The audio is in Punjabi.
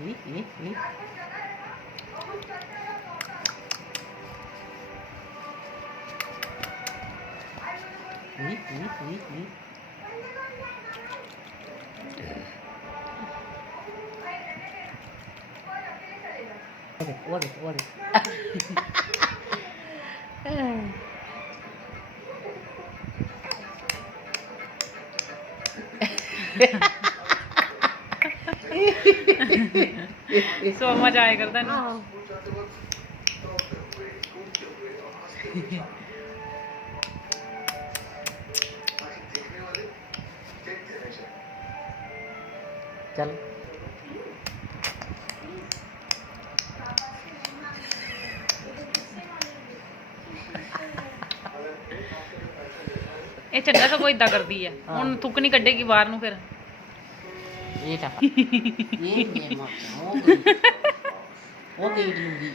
ਇਹ What? ਸੋ ਮਜ਼ਾ ਆਇਆ ਕਰਦਾ ਨਾ। चल ਇਹ ਚੱਡਾ ਸਗੋਂ ਇਦਾਂ ਕਰਦੀ ਆ। ਹੁਣ ਥੁੱਕ ਨਹੀਂ ਕੱਢੇਗੀ ਬਾਹਰ ਨੂੰ ਫਿਰ। ये टापा ये मार हो गई लूंगी